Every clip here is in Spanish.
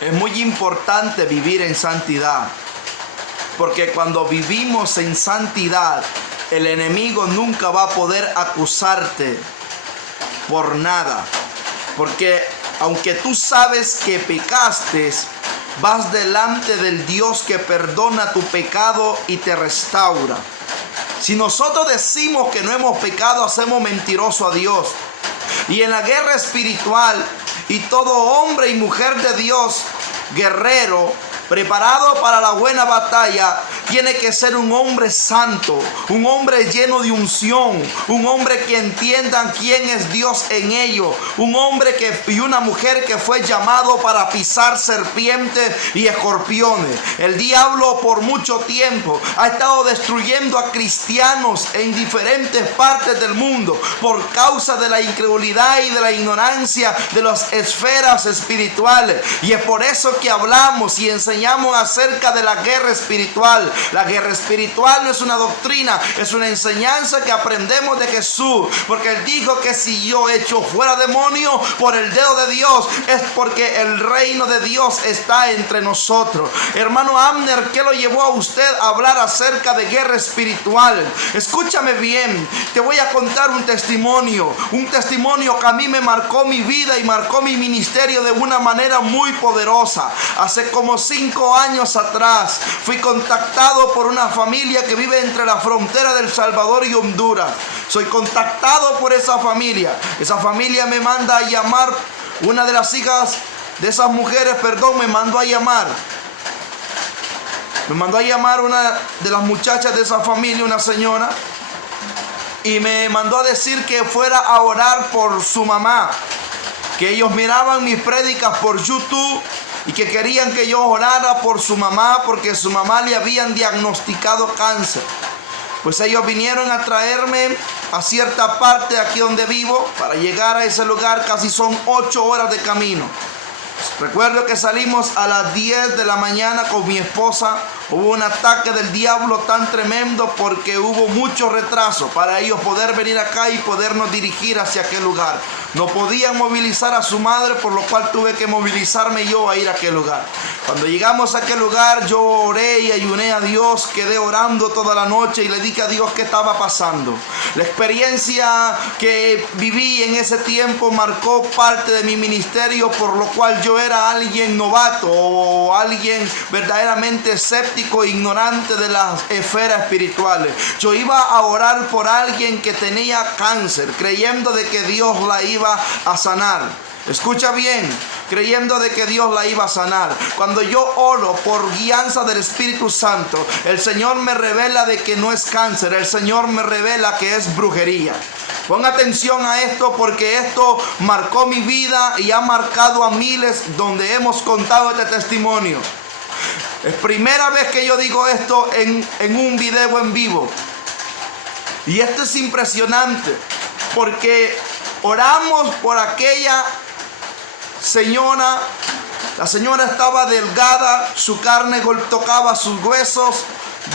Es muy importante vivir en santidad, porque cuando vivimos en santidad, el enemigo nunca va a poder acusarte por nada. Porque aunque tú sabes que pecaste, vas delante del Dios que perdona tu pecado y te restaura. Si nosotros decimos que no hemos pecado, hacemos mentiroso a Dios. Y en la guerra espiritual, y todo hombre y mujer de Dios, guerrero, preparado para la buena batalla, tiene que ser un hombre santo, un hombre lleno de unción, un hombre que entienda quién es Dios en ello, un hombre y una mujer que fue llamado para pisar serpientes y escorpiones. El diablo por mucho tiempo ha estado destruyendo a cristianos en diferentes partes del mundo por causa de la incredulidad y de la ignorancia de las esferas espirituales. Y es por eso que hablamos y enseñamos acerca de la guerra espiritual. La guerra espiritual no es una doctrina, es una enseñanza que aprendemos de Jesús, porque Él dijo que si yo echo fuera demonios por el dedo de Dios, es porque el reino de Dios está entre nosotros. Hermano Abner, ¿qué lo llevó a usted a hablar acerca de guerra espiritual? Escúchame bien, te voy a contar un testimonio que a mí me marcó mi vida y marcó mi ministerio de una manera muy poderosa. Hace como 5 años atrás fui contactado por una familia que vive entre la frontera del Salvador y Honduras. Soy contactado por esa familia. Esa familia me manda a llamar, una de las hijas de esas mujeres, me mandó a llamar. Me mandó a llamar una de las muchachas de esa familia, una señora, y me mandó a decir que fuera a orar por su mamá, que ellos miraban mis prédicas por YouTube y que querían que yo orara por su mamá porque su mamá le habían diagnosticado cáncer. Pues ellos vinieron a traerme a cierta parte aquí donde vivo. Para llegar a ese lugar casi son 8 horas de camino. Recuerdo que salimos a las 10 de la mañana con mi esposa. Hubo un ataque del diablo tan tremendo porque hubo mucho retraso para ellos poder venir acá y podernos dirigir hacia aquel lugar. No podían movilizar a su madre, por lo cual tuve que movilizarme yo a ir a aquel lugar. Cuando llegamos a aquel lugar, yo oré y ayuné a Dios, quedé orando toda la noche y le dije a Dios qué estaba pasando. La experiencia que viví en ese tiempo marcó parte de mi ministerio, por lo cual yo era alguien novato o alguien verdaderamente escéptico e ignorante de las esferas espirituales. Yo iba a orar por alguien que tenía cáncer, creyendo de que Dios la iba a sanar. Escucha bien, creyendo de que Dios la iba a sanar. Cuando yo oro por guianza del Espíritu Santo, el Señor me revela de que no es cáncer, el Señor me revela que es brujería. Pon atención a esto porque esto marcó mi vida y ha marcado a miles donde hemos contado este testimonio. Es primera vez que yo digo esto en un video en vivo. Y esto es impresionante porque oramos por aquella señora. La señora estaba delgada, su carne tocaba sus huesos,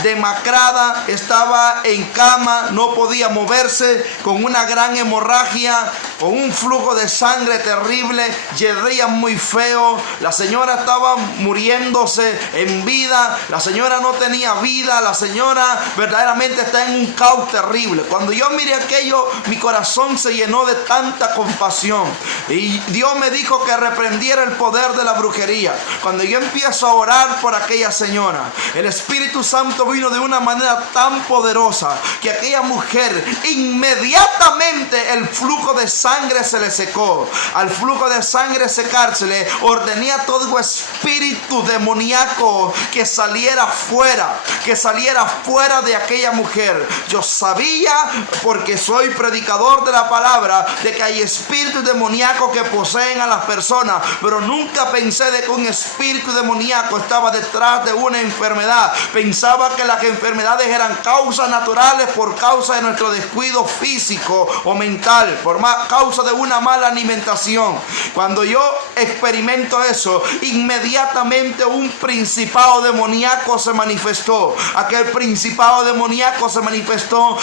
demacrada, estaba en cama, no podía moverse, con una gran hemorragia, con un flujo de sangre terrible, yedría muy feo. La señora estaba muriéndose en vida, la señora no tenía vida, la señora verdaderamente está en un caos terrible. Cuando yo miré aquello, mi corazón se llenó de tanta compasión y Dios me dijo que reprendiera el poder de la brujería. Cuando yo empiezo a orar por aquella señora, el Espíritu Santo vino de una manera tan poderosa que aquella mujer inmediatamente el flujo de sangre se le secó. Al flujo de sangre secársele, ordené a todo espíritu demoníaco que saliera fuera de aquella mujer. Yo sabía, porque soy predicador de la palabra, de que hay espíritus demoníacos que poseen a las personas, pero nunca pensé de que un espíritu demoníaco estaba detrás de una enfermedad. Pensaba que las enfermedades eran causas naturales por causa de nuestro descuido físico o mental, por causa causa de una mala alimentación. Cuando yo experimento eso, inmediatamente un principado demoníaco se manifestó. Aquel principado demoníaco se manifestó,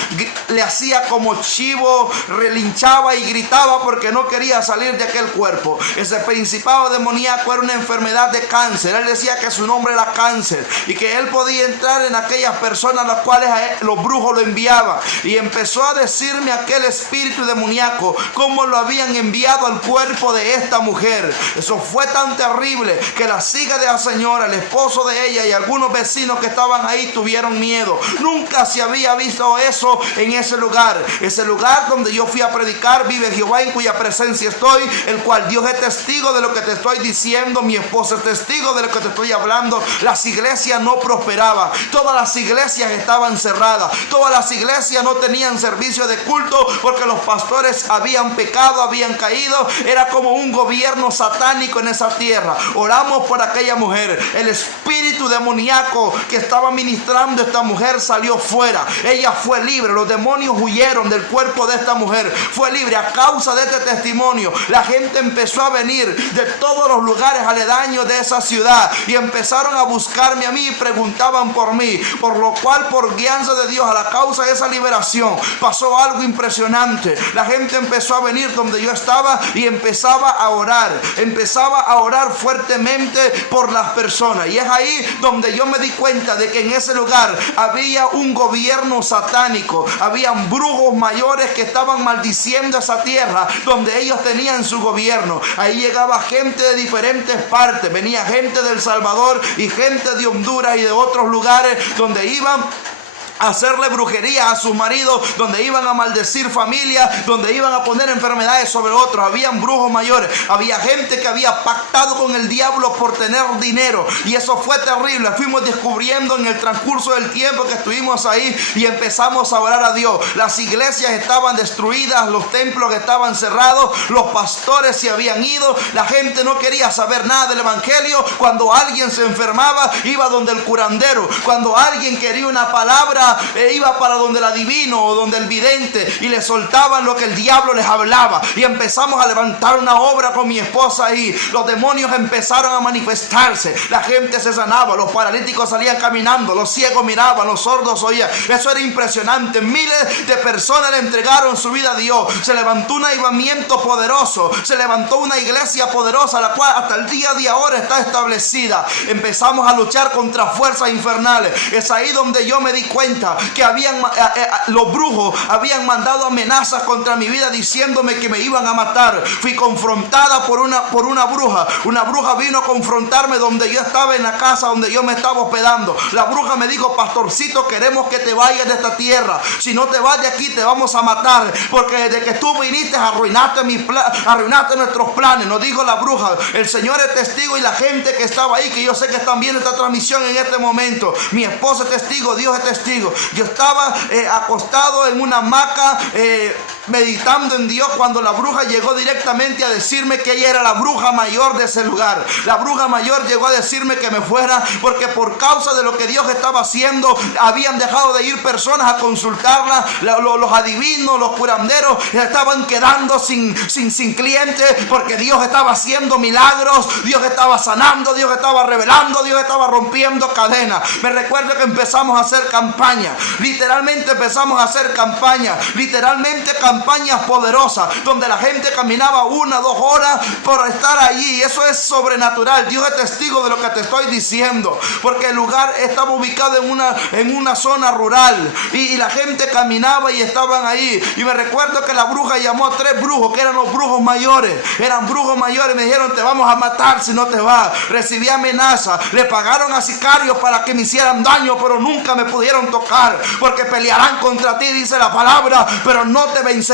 le hacía como chivo, relinchaba y gritaba porque no quería salir de aquel cuerpo. Ese principado demoníaco era una enfermedad de cáncer. Él decía que su nombre era cáncer y que él podía entrar en aquellas personas a las cuales los brujos lo enviaban. Y empezó a decirme aquel espíritu demoníaco cómo lo habían enviado al cuerpo de esta mujer. Eso fue tan terrible que la hija de la señora, el esposo de ella y algunos vecinos que estaban ahí tuvieron miedo. Nunca se había visto eso en ese lugar. Ese lugar donde yo fui a predicar, vive Jehová en cuya presencia estoy, el cual Dios es testigo de lo que te estoy diciendo, mi esposa es testigo de lo que te estoy hablando. Las iglesias no prosperaban, todas las iglesias estaban cerradas, todas las iglesias no tenían servicio de culto porque los pastores habían pecado, habían caído. Era como un gobierno satánico en esa tierra. Oramos por aquella mujer. El espíritu demoníaco que estaba ministrando esta mujer salió fuera. Ella fue libre. Los demonios huyeron del cuerpo de esta mujer. Fue libre a causa de este testimonio. La gente empezó a venir de todos los lugares aledaños de esa ciudad y empezaron a buscarme a mí y preguntaban por mí, por lo cual, por guianza de Dios, a la causa de esa liberación pasó algo impresionante. La gente empezó a venir donde yo estaba y empezaba a orar fuertemente por las personas. Y es ahí donde yo me di cuenta de que en ese lugar había un gobierno satánico, habían brujos mayores que estaban maldiciendo esa tierra donde ellos tenían su gobierno. Ahí llegaba gente de diferentes partes, venía gente de El Salvador y gente de Honduras y de otros lugares donde iban a hacerle brujería a sus maridos, donde iban a maldecir familias, donde iban a poner enfermedades sobre otros. Habían brujos mayores, había gente que había pactado con el diablo por tener dinero, y eso fue terrible. Fuimos descubriendo en el transcurso del tiempo que estuvimos ahí y empezamos a orar a Dios. Las iglesias estaban destruidas, los templos estaban cerrados, los pastores se habían ido, la gente no quería saber nada del evangelio. Cuando alguien se enfermaba, iba donde el curandero. Cuando alguien quería una palabra, iba para donde el adivino o donde el vidente y le soltaban lo que el diablo les hablaba. Y empezamos a levantar una obra con mi esposa ahí. Los demonios empezaron a manifestarse, la gente se sanaba, los paralíticos salían caminando, los ciegos miraban, los sordos oían. Eso era impresionante. Miles de personas le entregaron su vida a Dios. Se levantó un avivamiento poderoso, se levantó una iglesia poderosa, la cual hasta el día de ahora está establecida. Empezamos a luchar contra fuerzas infernales. Es ahí donde yo me di cuenta que los brujos habían mandado amenazas contra mi vida diciéndome que me iban a matar. Fui confrontada por una bruja. Una bruja vino a confrontarme donde yo estaba, en la casa donde yo me estaba hospedando. La bruja me dijo: pastorcito, queremos que te vayas de esta tierra. Si no te vas de aquí, te vamos a matar, porque desde que tú viniste arruinaste nuestros planes. Nos dijo la bruja. El Señor es testigo y la gente que estaba ahí, que yo sé que están viendo esta transmisión en este momento. Mi esposa es testigo, Dios es testigo. Yo estaba acostado en una hamaca meditando en Dios cuando la bruja llegó directamente a decirme que ella era la bruja mayor de ese lugar. La bruja mayor llegó a decirme que me fuera porque por causa de lo que Dios estaba haciendo habían dejado de ir personas a consultarla. Los adivinos, los curanderos estaban quedando sin clientes porque Dios estaba haciendo milagros, Dios estaba sanando, Dios estaba revelando, Dios estaba rompiendo cadenas. Me recuerdo que empezamos a hacer campañas. Literalmente empezamos a hacer campañas campañas poderosas donde la gente caminaba 1 o 2 horas por estar allí. Eso es sobrenatural. Dios es testigo de lo que te estoy diciendo, porque el lugar estaba ubicado en una zona rural y la gente caminaba y estaban ahí. Y me recuerdo que la bruja llamó a 3 brujos que eran los brujos mayores. Eran brujos mayores. Me dijeron: te vamos a matar si no te vas. Recibí amenazas. Le pagaron a sicarios para que me hicieran daño, pero nunca me pudieron tocar, porque pelearán contra ti, dice la palabra, pero no te vencerán.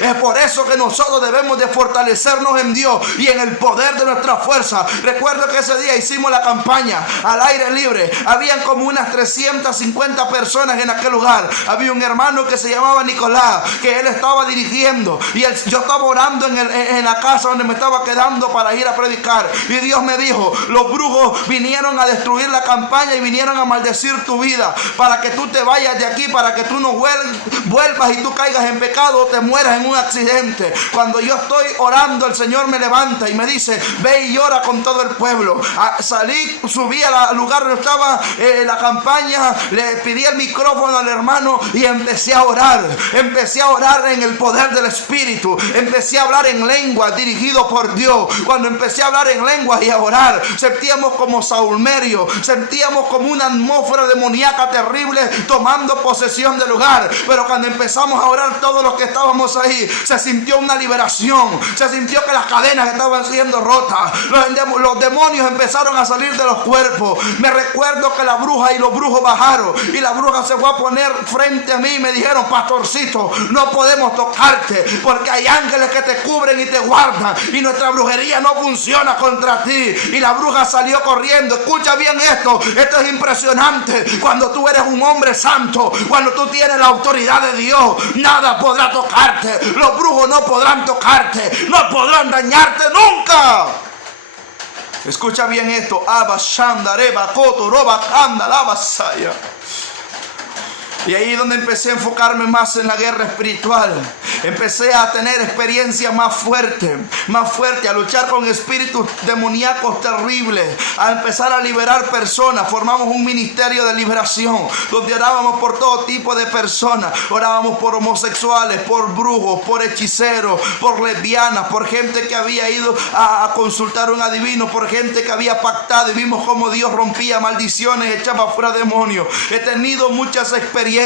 Es por eso que nosotros debemos de fortalecernos en Dios y en el poder de nuestra fuerza. Recuerdo que ese día hicimos la campaña al aire libre. Habían como unas 350 personas en aquel lugar. Había un hermano que se llamaba Nicolás, que él estaba dirigiendo, y yo estaba orando en la casa donde me estaba quedando para ir a predicar. Y Dios me dijo: los brujos vinieron a destruir la campaña y vinieron a maldecir tu vida para que tú te vayas de aquí, para que tú no vuelvas y tú caigas en pecado o te te mueras en un accidente. Cuando yo estoy orando, el Señor me levanta y me dice, ve y ora con todo el pueblo. Salí, subí al lugar donde estaba la campaña, le pedí el micrófono al hermano y empecé a orar. Empecé a orar en el poder del Espíritu. Empecé a hablar en lengua dirigido por Dios. Cuando empecé a hablar en lengua y a orar, sentíamos como sahumerio, sentíamos como una atmósfera demoníaca terrible tomando posesión del lugar. Pero cuando empezamos a orar, todos los que estábamos ahí, se sintió una liberación. Se sintió que las cadenas estaban siendo rotas. Los demonios empezaron a salir de los cuerpos. Me recuerdo que la bruja y los brujos bajaron, y la bruja se fue a poner frente a mí y me dijeron, pastorcito, no podemos tocarte porque hay ángeles que te cubren y te guardan, y nuestra brujería no funciona contra ti. Y la bruja salió corriendo. Escucha bien esto es impresionante. Cuando tú eres un hombre santo, cuando tú tienes la autoridad de Dios, nada podrá tocarte. Los brujos no podrán tocarte, no podrán dañarte nunca. Escucha bien esto. Y ahí es donde empecé a enfocarme más en la guerra espiritual. Empecé a tener experiencias más fuertes, a luchar con espíritus demoníacos terribles, a empezar a liberar personas. Formamos un ministerio de liberación, donde orábamos por todo tipo de personas. Orábamos por homosexuales, por brujos, por hechiceros, por lesbianas, por gente que había ido a consultar a un adivino, por gente que había pactado, y vimos cómo Dios rompía maldiciones, echaba fuera demonios. He tenido muchas experiencias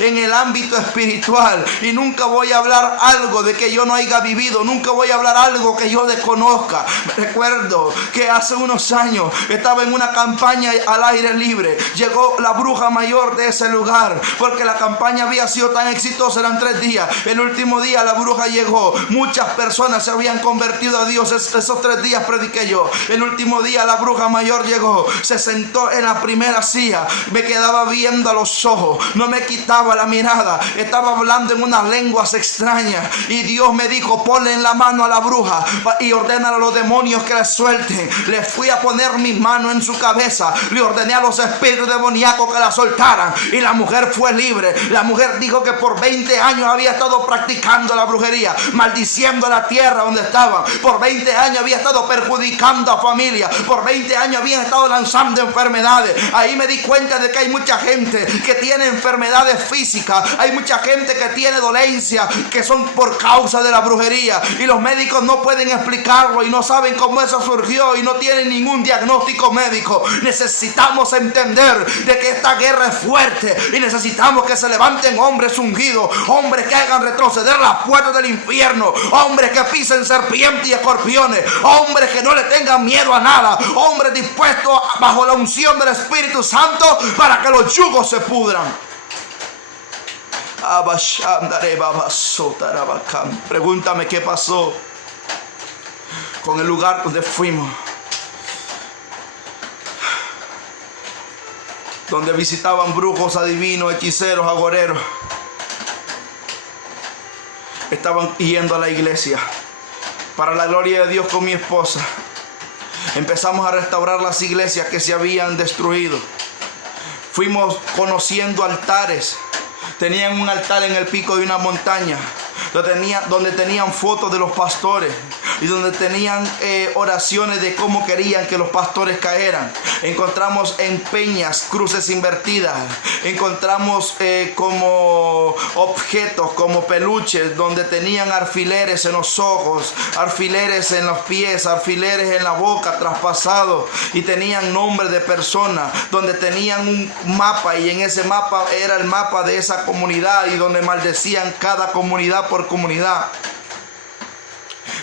en el ámbito espiritual, y nunca voy a hablar algo de que yo no haya vivido, nunca voy a hablar algo que yo desconozca. Recuerdo que hace unos años estaba en una campaña al aire libre. Llegó la bruja mayor de ese lugar, porque la campaña había sido tan exitosa, eran 3 días. El último día la bruja llegó, muchas personas se habían convertido a Dios. Esos 3 días prediqué yo. El último día la bruja mayor llegó, se sentó en la primera silla, me quedaba viendo a los ojos, no me quitaba la mirada, estaba hablando en unas lenguas extrañas, y Dios me dijo, ponle en la mano a la bruja y ordena a los demonios que la suelten. Le fui a poner mi mano en su cabeza, le ordené a los espíritus demoníacos que la soltaran, y la mujer fue libre. La mujer dijo que por 20 años había estado practicando la brujería, maldiciendo la tierra donde estaba. Por 20 años había estado perjudicando a familia, por 20 años había estado lanzando enfermedades. Ahí me di cuenta de que hay mucha gente que tiene enfermedades físicas, hay mucha gente que tiene dolencias que son por causa de la brujería, y los médicos no pueden explicarlo y no saben cómo eso surgió y no tienen ningún diagnóstico médico. Necesitamos entender de que esta guerra es fuerte, y necesitamos que se levanten hombres ungidos, hombres que hagan retroceder las puertas del infierno, hombres que pisen serpientes y escorpiones, hombres que no le tengan miedo a nada, hombres dispuestos bajo la unción del Espíritu Santo para que los yugos se pudran. Pregúntame qué pasó con el lugar donde fuimos, donde visitaban brujos, adivinos, hechiceros, agoreros. Estaban yendo a la iglesia. Para la gloria de Dios, con mi esposa empezamos a restaurar las iglesias que se habían destruido. Fuimos conociendo altares. Tenían un altar en el pico de una montaña donde tenían fotos de los pastores, y donde tenían oraciones de cómo querían que los pastores caeran. Encontramos en peñas cruces invertidas, encontramos como objetos, como peluches, donde tenían alfileres en los ojos, alfileres en los pies, alfileres en la boca traspasados, y tenían nombres de personas, donde tenían un mapa, y en ese mapa era el mapa de esa comunidad, y donde maldecían cada comunidad por comunidad.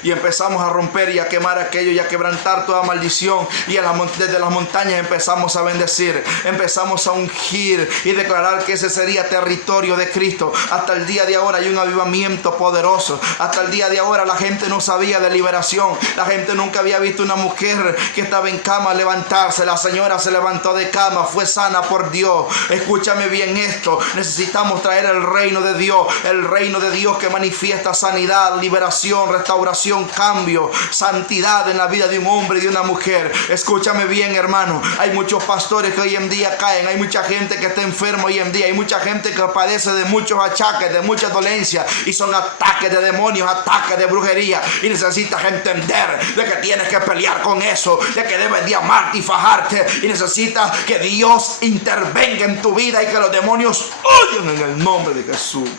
Y empezamos a romper y a quemar aquello y a quebrantar toda maldición. Y desde las montañas empezamos a bendecir, empezamos a ungir y declarar que ese sería territorio de Cristo. Hasta el día de ahora hay un avivamiento poderoso. Hasta el día de ahora la gente no sabía de liberación. La gente nunca había visto una mujer que estaba en cama levantarse. La señora se levantó de cama, fue sana por Dios. Escúchame bien esto. Necesitamos traer el reino de Dios. El reino de Dios que manifiesta sanidad, liberación, restauración, transformación, cambio, santidad en la vida de un hombre y de una mujer. Escúchame bien, hermano. Hay muchos pastores que hoy en día caen. Hay mucha gente que está enferma hoy en día. Hay mucha gente que padece de muchos achaques, de muchas dolencias. Y son ataques de demonios, ataques de brujería. Y necesitas entender de que tienes que pelear con eso, de que debes de amarte y fajarte. Y necesitas que Dios intervenga en tu vida y que los demonios huyan en el nombre de Jesús.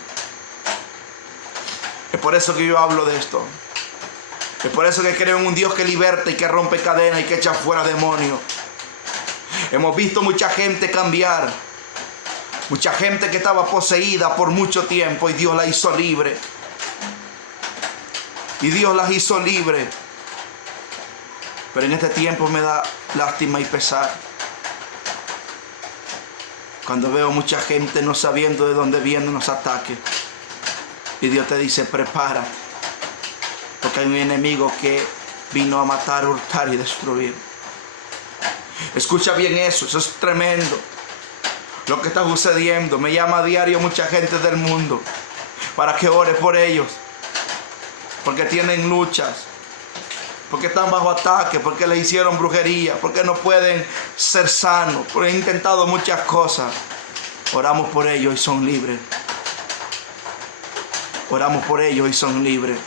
Es por eso que yo hablo de esto. Es por eso que creo en un Dios que liberta y que rompe cadenas y que echa fuera demonios. Hemos visto mucha gente cambiar. Mucha gente que estaba poseída por mucho tiempo y Dios la hizo libre. Y Dios las hizo libre. Pero en este tiempo me da lástima y pesar cuando veo mucha gente no sabiendo de dónde vienen los ataques. Y Dios te dice, prepárate, porque hay un enemigo que vino a matar, hurtar y destruir. Escucha bien eso es tremendo lo que está sucediendo. Me llama a diario mucha gente del mundo para que ore por ellos, porque tienen luchas, porque están bajo ataque, porque les hicieron brujería, porque no pueden ser sanos, porque han intentado muchas cosas. Oramos por ellos y son libres. Oramos por ellos y son libres.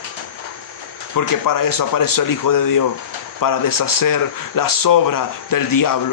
Porque para eso apareció el Hijo de Dios, para deshacer las obras del diablo.